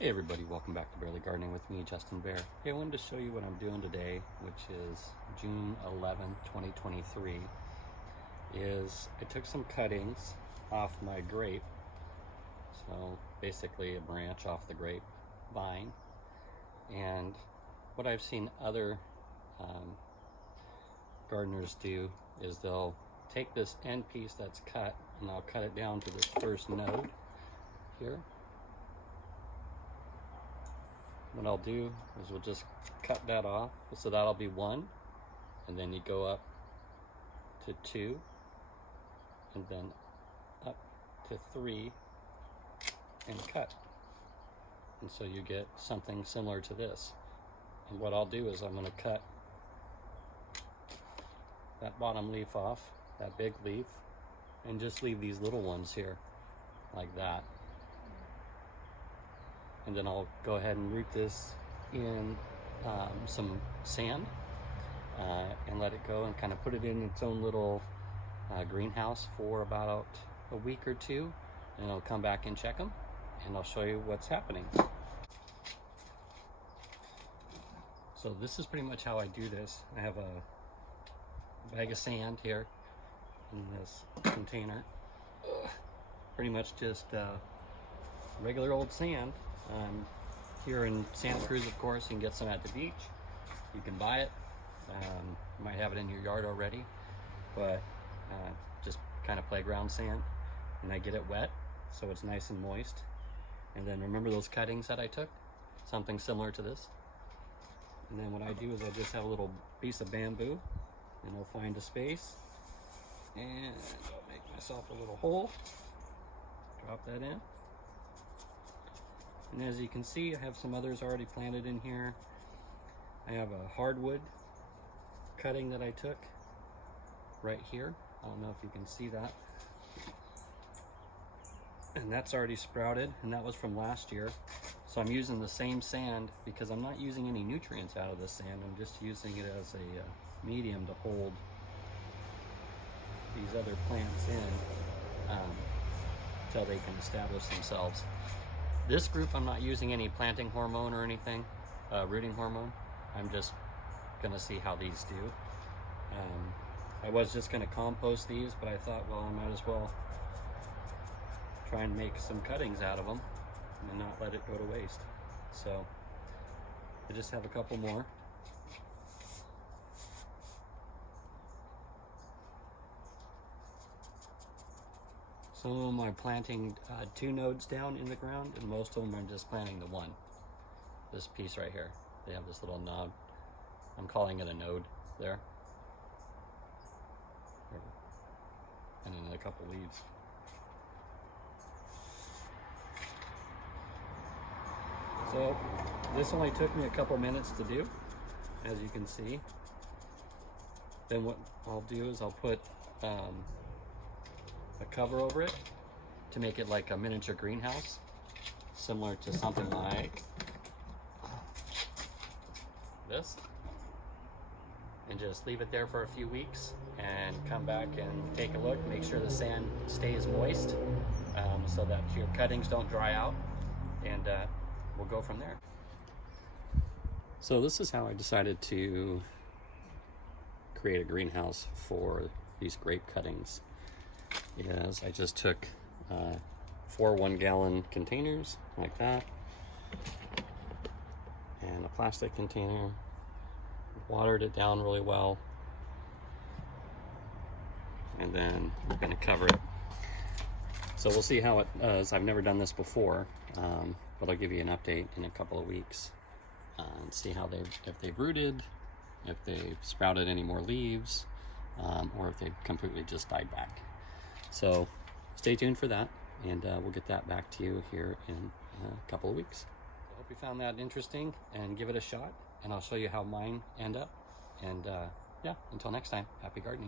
Hey everybody, welcome back to Barely Gardening with me, Justin Bear. Hey, I wanted to show you what I'm doing today, which is June 11th, 2023, is I took some cuttings off my grape, so basically a branch off the grape vine, and what I've seen other gardeners do is they'll take this end piece that's cut and I'll cut it down to this first node here. What I'll do is we'll just cut that off, so that'll be one, and then you go up to two, and then up to three, and cut. And so you get something similar to this. And what I'll do is I'm going to cut that bottom leaf off, that big leaf, and just leave these little ones here, like that. And then I'll go ahead and root this in some sand and let it go and kind of put it in its own little greenhouse for about a week or two, and I'll come back and check them and I'll show you what's happening. So this is pretty much how I do this. I have a bag of sand here in this container. Pretty much just regular old sand. Here in Santa Cruz, of course, you can get some at the beach. You can buy it. You might have it in your yard already, but just kind of playground sand. And I get it wet, so it's nice and moist. And then remember those cuttings that I took? Something similar to this. And then what I do is I just have a little piece of bamboo, and I'll find a space, and I'll make myself a little hole, drop that in. And as you can see, I have some others already planted in here. I have a hardwood cutting that I took right here. I don't know if you can see that. And that's already sprouted, and that was from last year. So I'm using the same sand because I'm not using any nutrients out of the sand. I'm just using it as a medium to hold these other plants in until they can establish themselves. This group, I'm not using any planting hormone or anything, rooting hormone. I'm just gonna see how these do. I was just gonna compost these, but I thought, well, I might as well try and make some cuttings out of them and not let it go to waste. So I just have a couple more. Some of them are planting 2 nodes down in the ground, and most of them are just planting the one. This piece right here, they have this little nod. I'm calling it a node there. And then a couple leaves. So this only took me a couple minutes to do, as you can see. Then what I'll do is I'll put a cover over it to make it like a miniature greenhouse, similar to something like this, and just leave it there for a few weeks and come back and take a look, make sure the sand stays moist so that your cuttings don't dry out, and we'll go from there. So this is how I decided to create a greenhouse for these grape cuttings. Is I just took 4 1-gallon containers like that, and a plastic container, watered it down really well, and then we're going to cover it. So we'll see how it does. I've never done this before, but I'll give you an update in a couple of weeks and see how if they've rooted, if they've sprouted any more leaves, or if they've completely just died back. So stay tuned for that, and we'll get that back to you here in a couple of weeks. I hope you found that interesting, and give it a shot, and I'll show you how mine end up. And yeah, until next time, happy gardening.